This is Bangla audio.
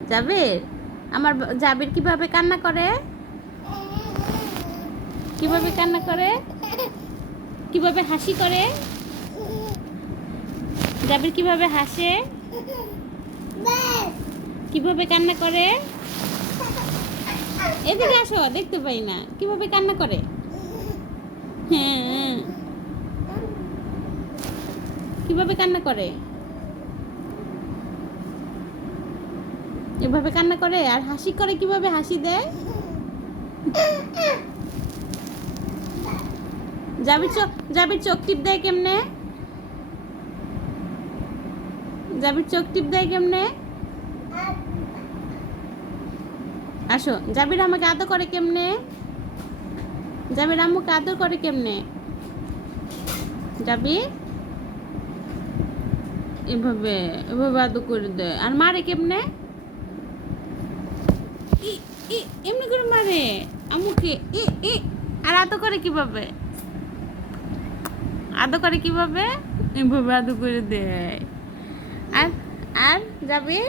জাবির? আমার জাবির কীভাবে কান্না করে? কীভাবে কান্না করে? কীভাবে হাসি করে? জাবির কীভাবে হাসে? কীভাবে কান্না করে? এদিকে আসো, দেখতে পাই না। কীভাবে কান্না করে? হ্যাঁ। কীভাবে কান্না করে? এভাবে কান্না করে? আর হাসি করে কীভাবে হাসি দেয়? জাবির চোখ জাবির চোখ টিপ দেয় কেমনে? জাবির চোখ টিপ দেয় কেমনে? আসো জাবির আমাকে আদর করে কেমনে? জাবির আম্মুকে আদর করে কেমনে? জাবির এভাবে এভাবে আদর করে দেয়। আর মারে কেমনে? ই এমনি করে মারে। আমুকে, ই ই, আর আদো করে কীভাবে? আদো করে কীভাবে? এভাবে আদো করে দেয়। আর আর যাবি?